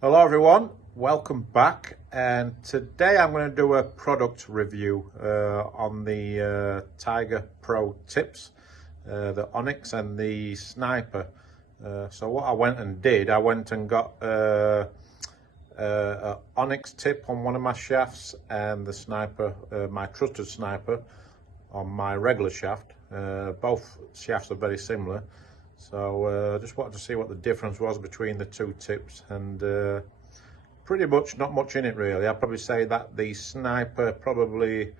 Hello everyone, welcome back, and today I'm going to do a product review on the Tiger Pro tips, the Onyx and the Sniper. So what I went and did, I went and got a Onyx tip on one of my shafts and the Sniper, my trusted Sniper, on my regular shaft. Both shafts are very similar. So I just wanted to see what the difference was between the two tips, and pretty much not much in it really. I'd probably say that the Sniper probably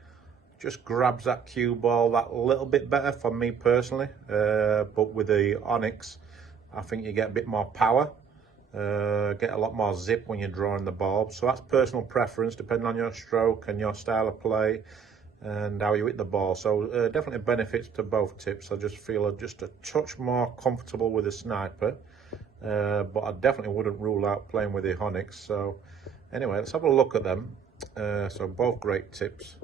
just grabs that cue ball that little bit better for me personally, but with the Onyx I think you get a bit more power, get a lot more zip when you're drawing the ball. So that's personal preference depending on your stroke and your style of play and how you hit the ball. So definitely benefits to both tips. I just feel just a touch more comfortable with the Sniper, but I definitely wouldn't rule out playing with the Onyx. So anyway, let's have a look at them. So both great tips.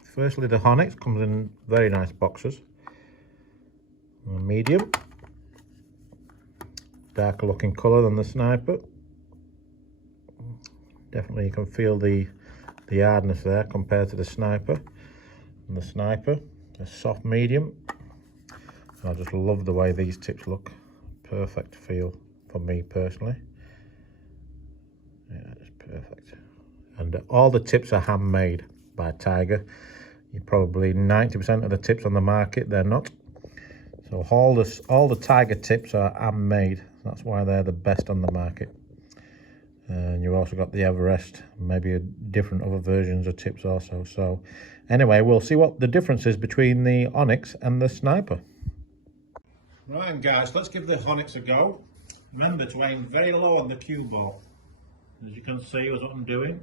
Firstly, the Onyx comes in very nice boxes. Medium, darker looking colour than the Sniper. Definitely you can feel the hardness there compared to the Sniper. And the Sniper, a soft medium. I just love the way these tips look. Perfect feel for me personally. Yeah, it's perfect. And all the tips are handmade by Tiger. You probably 90% of the tips on the market, they're not. So all the Tiger tips are handmade. That's why they're the best on the market. And you've also got the Everest, maybe different other versions of tips also. So anyway, we'll see what the difference is between the Onyx and the Sniper. Right guys, let's give the Onyx a go. Remember to aim very low on the cue ball. As you can see, is what I'm doing.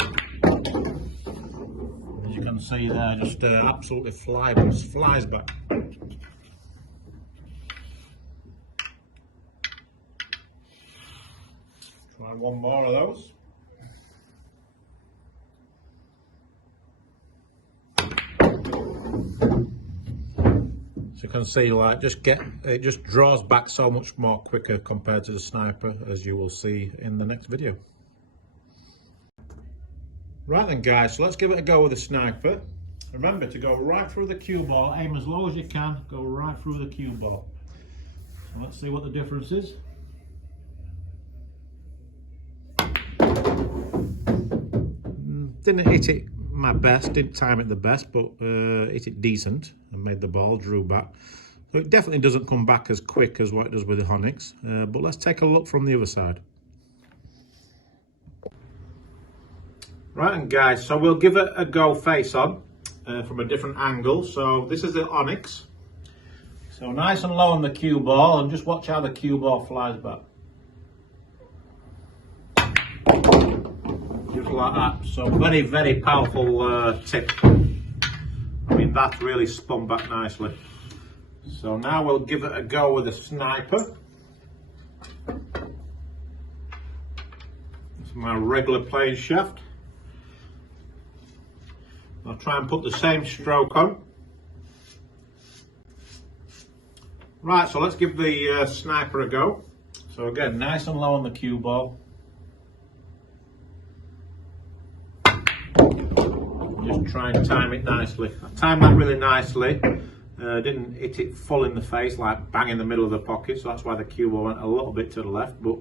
As you can see there, just absolutely flies back. Try one more of those. So you can see, like, it just draws back so much more quicker compared to the Sniper, as you will see in the next video. Right then guys, so let's give it a go with the Sniper. Remember to go right through the cue ball, aim as low as you can, go right through the cue ball. So let's see what the difference is. Didn't hit it my best, didn't time it the best, but hit it decent and made the ball, drew back. So it definitely doesn't come back as quick as what it does with the Onyx, but let's take a look from the other side. Right, and guys, so we'll give it a go face on from a different angle. So this is the Onyx. So nice and low on the cue ball, and just watch how the cue ball flies back. Just like that. So very, very powerful tip. I mean, that's really spun back nicely. So now we'll give it a go with the Sniper. It's my regular playing shaft. I'll try and put the same stroke on. Right, so let's give the Sniper a go. So again, nice and low on the cue ball. Just try and time it nicely. I timed that really nicely. Didn't hit it full in the face, like bang in the middle of the pocket, so that's why the cue ball went a little bit to the left. But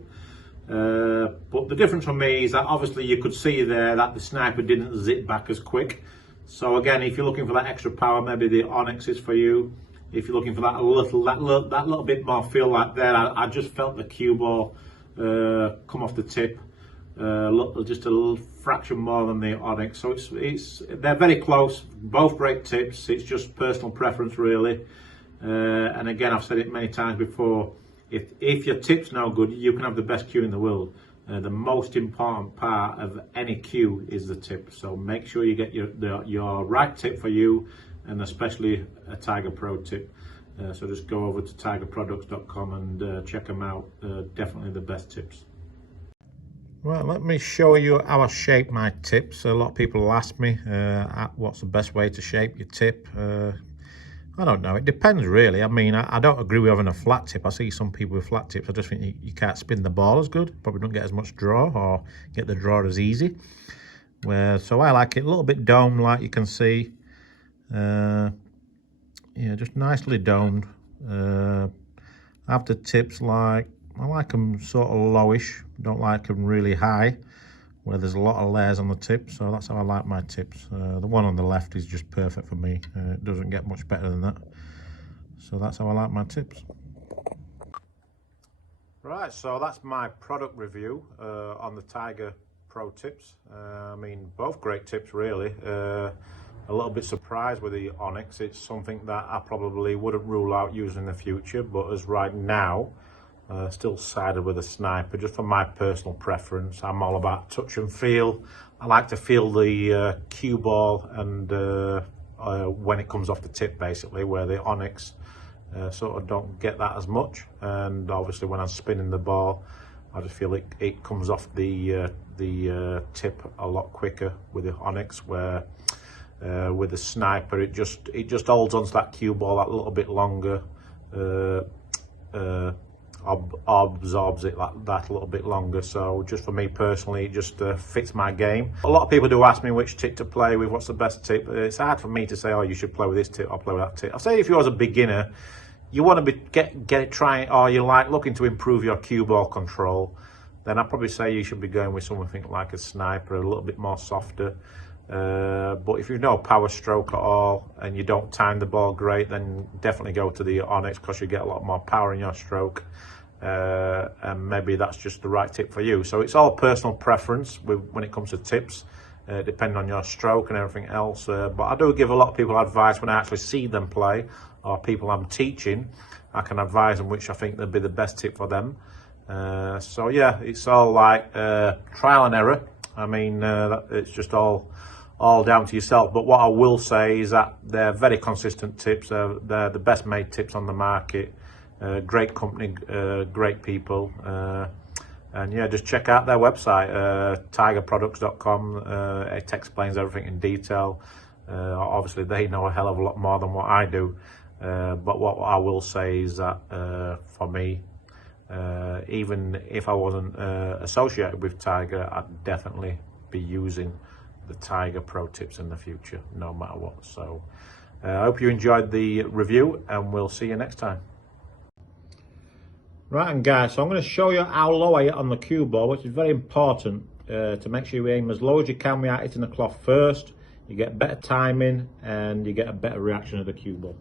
the difference for me is that obviously you could see there that the Sniper didn't zip back as quick. So again, if you're looking for that extra power, maybe the Onyx is for you. If you're looking for that little bit more feel like there, I just felt the cue ball come off the tip just a little fraction more than the Onyx. So they're very close, both great tips. It's just personal preference really. And again, I've said it many times before, if your tip's no good, you can have the best cue in the world. The most important part of any cue is the tip. So make sure you get your right tip for you, and especially a Tiger Pro tip. So just go over to tigerproducts.com and check them out. Definitely the best tips. Right, let me show you how I shape my tips. A lot of people ask me what's the best way to shape your tip. I don't know, it depends really. I mean, I don't agree with having a flat tip. I see some people with flat tips, I just think you can't spin the ball as good, probably don't get as much draw or get the draw as easy. So I like it a little bit domed, like you can see. Yeah, just nicely domed. After tips, like, I like them sort of lowish, don't like them really high, where there's a lot of layers on the tip, so that's how I like my tips. The one on the left is just perfect for me. It doesn't get much better than that. So that's how I like my tips. Right, so that's my product review on the Tiger Pro tips. I mean, both great tips really. A little bit surprised with the Onyx. It's something that I probably wouldn't rule out using in the future, but as right now, still sided with a sniper, just for my personal preference. I'm all about touch and feel. I like to feel the cue ball and when it comes off the tip, basically, where the Onyx sort of don't get that as much. And obviously when I'm spinning the ball, I just feel it comes off the tip a lot quicker with the Onyx, where with the sniper it just holds onto that cue ball that little bit longer, absorbs it like that a little bit longer. So just for me personally, it just fits my game. A lot of people do ask me which tip to play with, what's the best tip. It's hard for me to say, oh, you should play with this tip or play with that tip. I'll say if you're as a beginner, you want to get it trying, or you're like looking to improve your cue ball control, then I'd probably say you should be going with something like a sniper, a little bit more softer. But if you know power stroke at all and you don't time the ball great, then definitely go to the Onyx, because you get a lot more power in your stroke, and maybe that's just the right tip for you. So it's all personal preference when it comes to tips, depending on your stroke and everything else. But I do give a lot of people advice when I actually see them play, or people I'm teaching. I can advise them which I think would be the best tip for them. So yeah, it's all like trial and error. I mean, it's just all down to yourself. But what I will say is that they're very consistent tips. They're the best made tips on the market. Great company, great people. And yeah, just check out their website, tigerproducts.com. It explains everything in detail. Obviously they know a hell of a lot more than what I do. But what I will say is that for me, even if I wasn't associated with Tiger, I'd definitely be using the Tiger Pro tips in the future, no matter what. So I hope you enjoyed the review, and we'll see you next time. Right, and guys, so I'm going to show you how low I hit on the cue ball, which is very important to make sure you aim as low as you can without hitting the cloth first. You get better timing and you get a better reaction of the cue ball.